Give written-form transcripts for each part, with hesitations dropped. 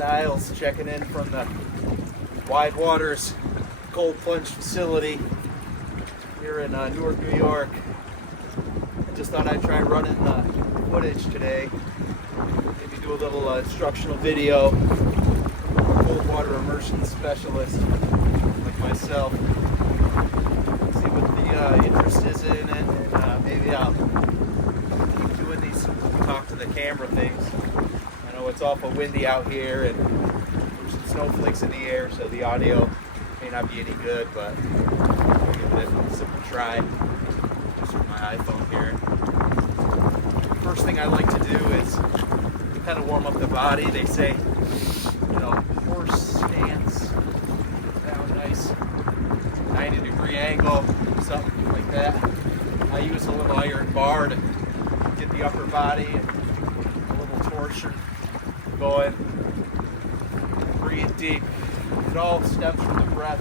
Styles checking in from the Wide Waters Cold Plunge facility here in Newark, New York. I just thought I'd try running footage today. Maybe do a little instructional video for a cold water immersion specialist like myself. See what the interest is in it, and maybe I'll keep doing these talk to the camera things. I know it's awful windy out here and there's some snowflakes in the air, so the audio may not be any good, but I'll give it a simple try. Just with my iPhone here. First thing I like to do is kind of warm up the body. They say, horse stance, down nice 90-degree angle, something like that. I use a little iron bar to get the upper body and a little torsion going. Breathe deep. It all stems from the breath.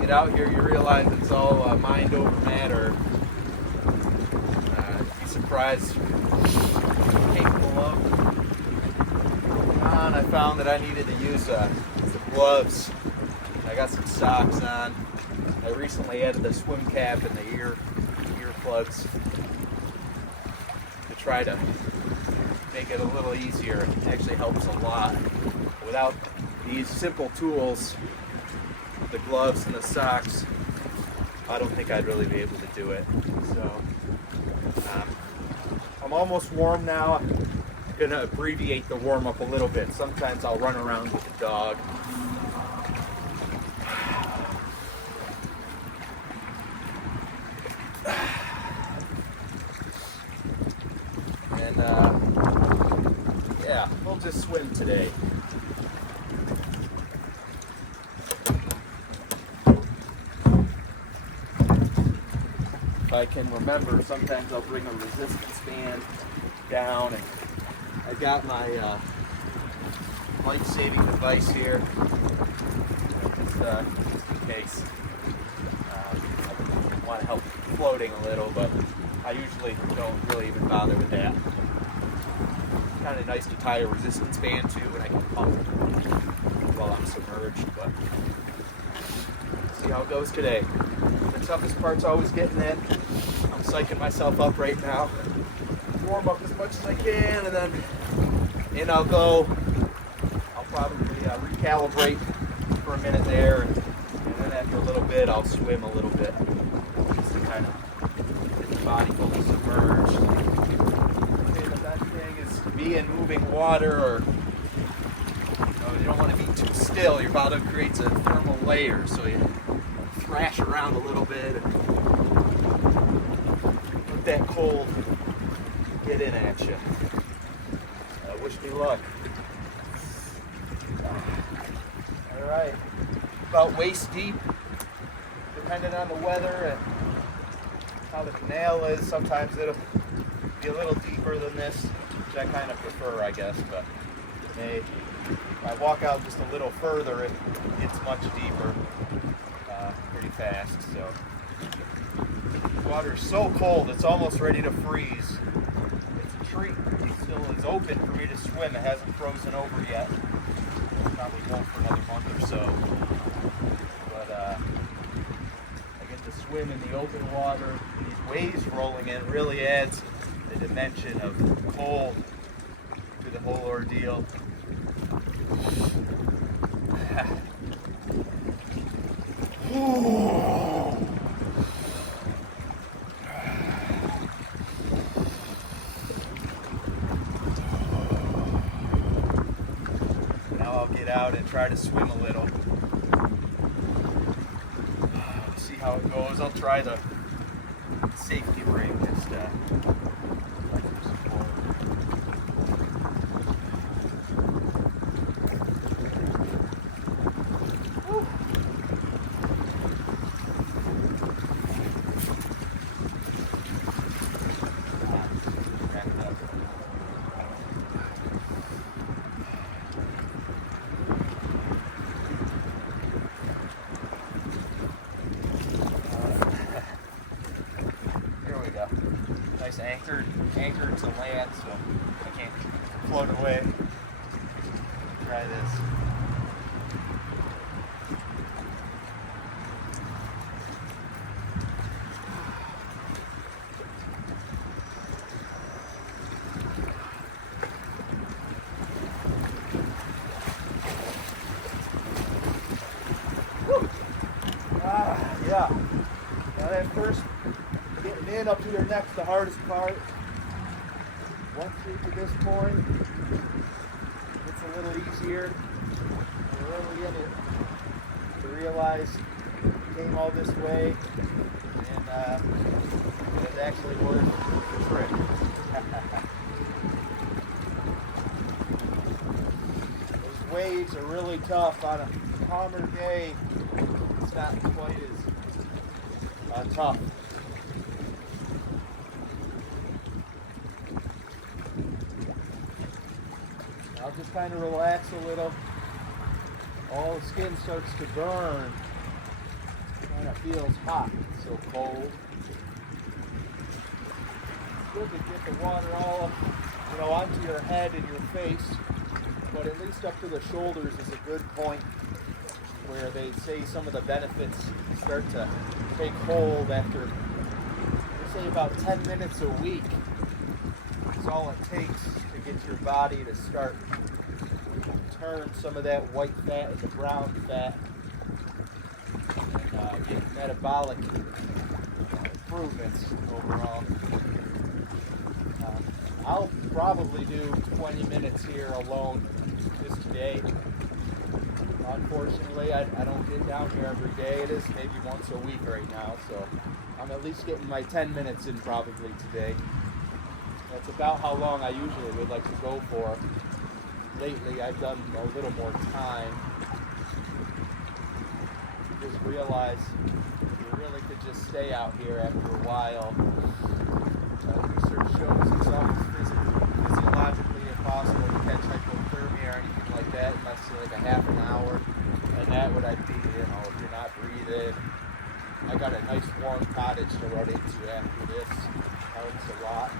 Get out here, you realize it's all mind over matter. You'd be surprised what you're capable of. I found that I needed to use some gloves. I got some socks on. I recently added the swim cap and the ear plugs to try to make it a little easier. It actually helps a lot. Without these simple tools, the gloves and the socks, I don't think I'd really be able to do it. So I'm almost warm now. I'm gonna abbreviate the warm up a little bit. Sometimes I'll run around with the dog. And yeah, we'll just swim today. If I can remember, sometimes I'll bring a resistance band down, and I got my life-saving device here, just in case I want to help floating a little, but I usually don't really even bother with that. It's kind of nice to tie a resistance band to, and I can pump while I'm submerged, but see how it goes today. The toughest part's always getting in. I'm psyching myself up right now. Warm up as much as I can, and then in I'll go. I'll probably recalibrate for a minute there, and then after a little bit I'll swim a little bit just to kind of get the body fully submerged. Okay, the best thing is to be in moving water, or you don't want to be too still. Your body creates a thermal layer, so you thrash around a little bit and let that cold get in at you. Wish me luck. All right, about waist deep, depending on the weather and how the canal is. Sometimes it'll be a little deeper than this, which I kind of prefer, I guess. But hey, if I walk out just a little further, it gets much deeper pretty fast. So the water's so cold, it's almost ready to freeze. Treat. It still is open for me to swim. It hasn't frozen over yet. Probably won't for another month or so. But I get to swim in the open water. These waves rolling in really adds the dimension of cold to the whole ordeal. Get out and try to swim a little. See how it goes. I'll try the safety ring just for support. Woo. Nice anchored to land, so I can't float away. try this. Yeah. Now that first getting in up to your neck's the hardest part. Once you get to this point, it's a little easier. You're really in it to realize you came all this way and it's actually worth the trip. Those waves are really tough. On a calmer day, it's not quite as tough. I'll just kind of relax a little. All the skin starts to burn. Kind of feels hot, so cold. It's good to get the water all up, onto your head and your face, but at least up to the shoulders is a good point where they say some of the benefits start to take hold after, they say about 10 minutes a week is all it takes to get your body to start turn some of that white fat into brown fat and get metabolic improvements overall. I'll probably do 20 minutes here alone just today. Unfortunately, I don't get down here every day. It is maybe once a week right now, so I'm at least getting my 10 minutes in probably today. That's about how long I usually would like to go for. Lately, I've done a little more time. You just realize you really could just stay out here after a while. Research shows it's almost physiologically impossible to catch hypothermia or anything like that in less than like a half an hour. And that would I'd be, if you're not breathing. I got a nice warm cottage to run into after this. Helps a lot.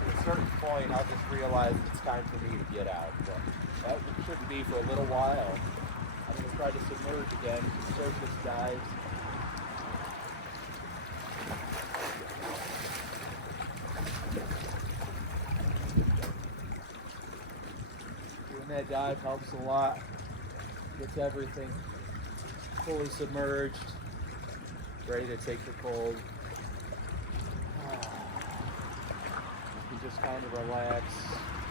At a certain point, I'll just realize it's time for me to get out. But that shouldn't be for a little while. I'm going to try to submerge again, surface dive. Doing that dive helps a lot. Gets everything fully submerged, ready to take the cold. You just kind of relax.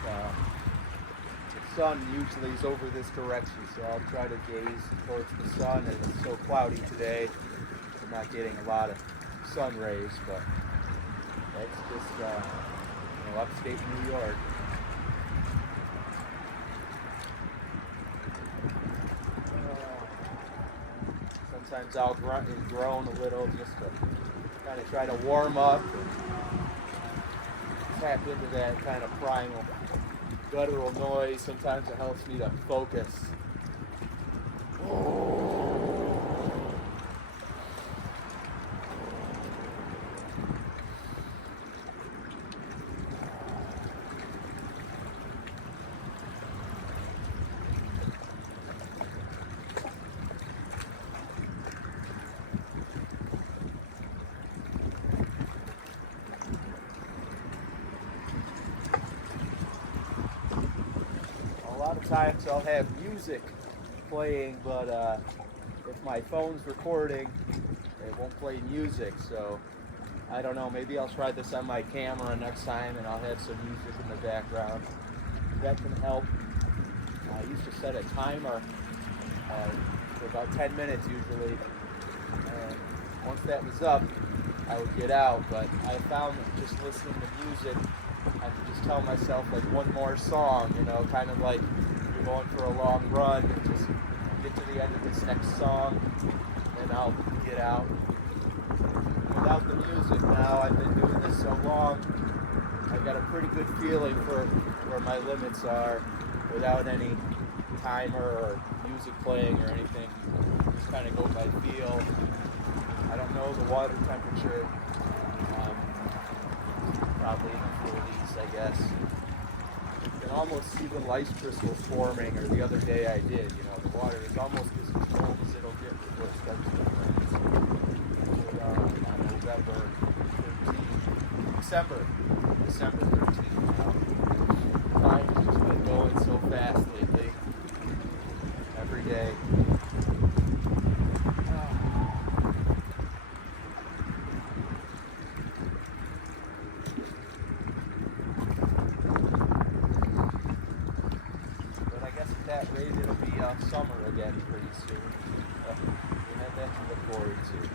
The sun usually is over this direction, so I'll try to gaze towards the sun. It's so cloudy today, I'm not getting a lot of sun rays, but that's just upstate New York. Sometimes I'll grunt and groan a little just to kind of try to warm up and tap into that kind of primal guttural noise. Sometimes it helps me to focus. A lot of times I'll have music playing, but if my phone's recording, it won't play music, so I don't know, maybe I'll try this on my camera next time and I'll have some music in the background. That can help. I used to set a timer for about 10 minutes usually, and once that was up, I would get out, but I found that just listening to music, I could just tell myself like one more song, kind of like you're going for a long run and just get to the end of this next song and I'll get out. Without the music now, I've been doing this so long, I've got a pretty good feeling for where my limits are without any timer or music playing or anything. Just kind of go by feel. I don't know the water temperature. Probably in the 40s, I guess. almost see little ice crystals forming, or the other day I did. You know, the water is almost as cold as it'll get before it starts to freeze. We are on November 13th, December 13th now. Time has just been going so fast lately. Every day. That rate, it'll be summer again pretty soon. We have that to look forward to.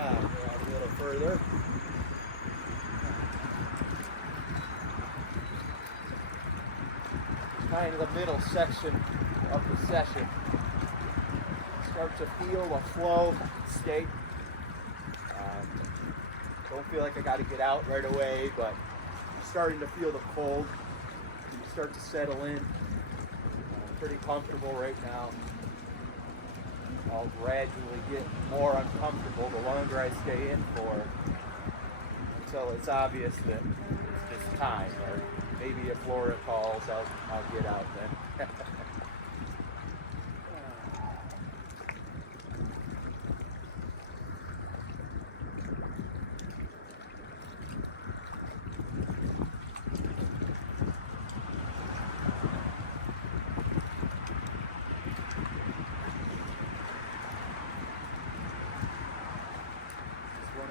Go out a little further. Kind of the middle section of the session. Start to feel a flow state. Don't feel like I got to get out right away, but I'm starting to feel the cold. Start to settle in. Pretty comfortable right now. I'll gradually get more uncomfortable the longer I stay in for, until it's obvious that it's just time, or maybe if Laura calls, I'll get out then.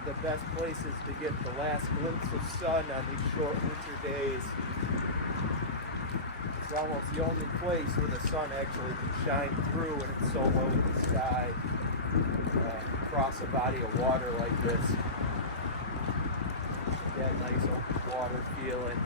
The best places to get the last glimpse of sun on these short winter days. It's almost the only place where the sun actually can shine through when it's so low in the sky. Across a body of water like this. That nice open water feeling.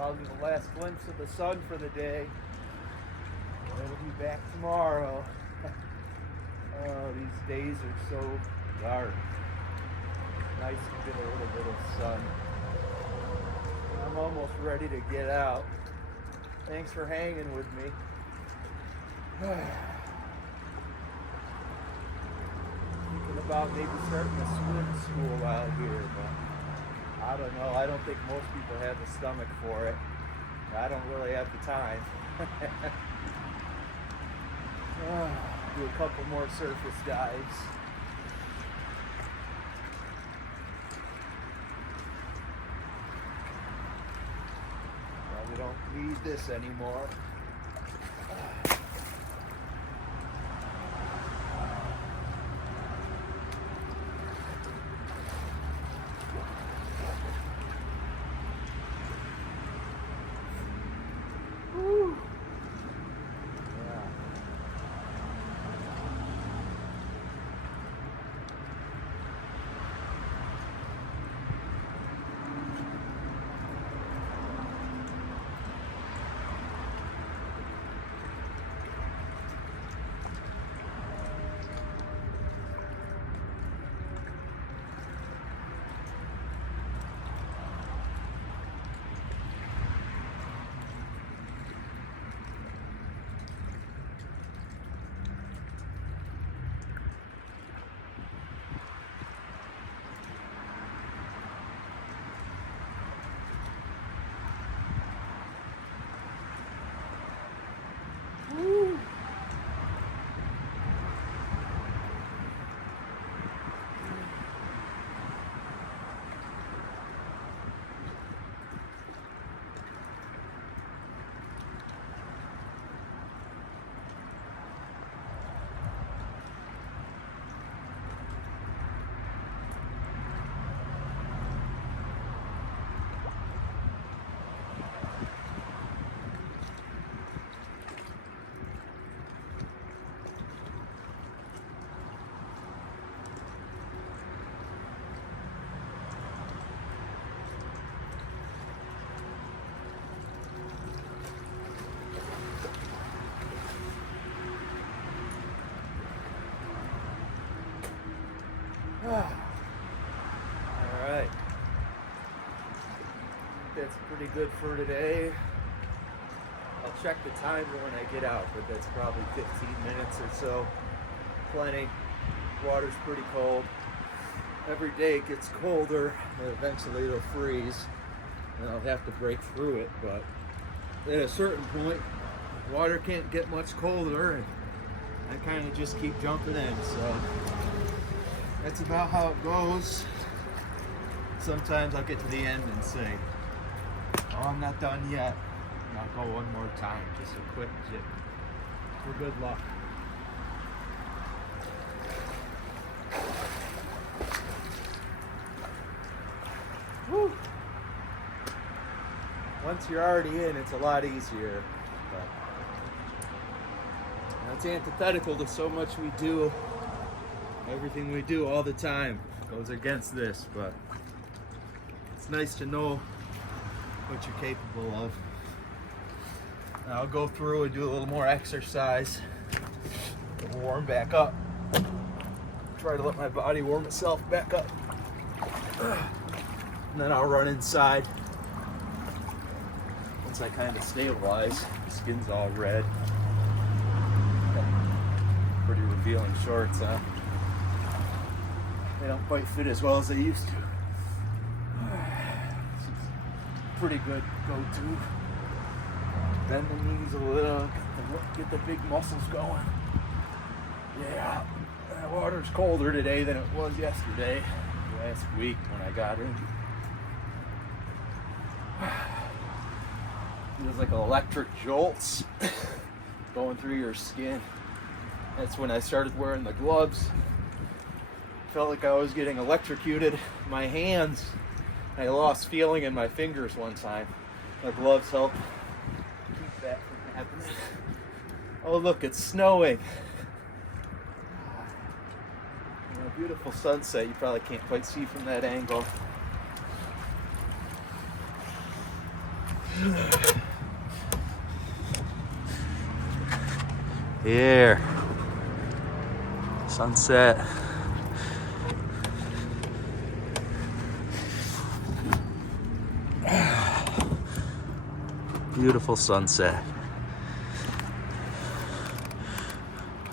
Probably the last glimpse of the sun for the day. It'll be back tomorrow. Oh, these days are so dark. Nice to get a little bit of sun. I'm almost ready to get out. Thanks for hanging with me. Thinking about maybe starting a swim school out here, but I don't know. I don't think most people have the stomach for it. I don't really have the time. Do a couple more surface dives. Probably don't need this anymore. Alright, that's pretty good for today. I'll check the timer when I get out, but that's probably 15 minutes or so. Plenty. Water's pretty cold. Every day it gets colder, and eventually it'll freeze, and I'll have to break through it, but at a certain point, water can't get much colder, and I kind of just keep jumping in, so that's about how it goes. Sometimes I'll get to the end and say, oh, I'm not done yet. And I'll go one more time, just a quick jig for good luck. Woo. Once you're already in, it's a lot easier. But that's antithetical to so much we do. Everything we do all the time goes against this, but it's nice to know what you're capable of. Now I'll go through and do a little more exercise, warm back up, try to let my body warm itself back up, and then I'll run inside. Once I kind of stabilize, the skin's all red. Pretty revealing shorts, huh? They don't quite fit as well as they used to. Pretty good go-to. Bend the knees a little, get the big muscles going. Yeah, that water's colder today than it was yesterday, last week when I got in. Feels like electric jolts going through your skin. That's when I started wearing the gloves. Felt like I was getting electrocuted. My hands, I lost feeling in my fingers one time. The gloves help keep that from happening. Oh look, it's snowing. A beautiful sunset. You probably can't quite see from that angle. Here. Sunset. Beautiful sunset.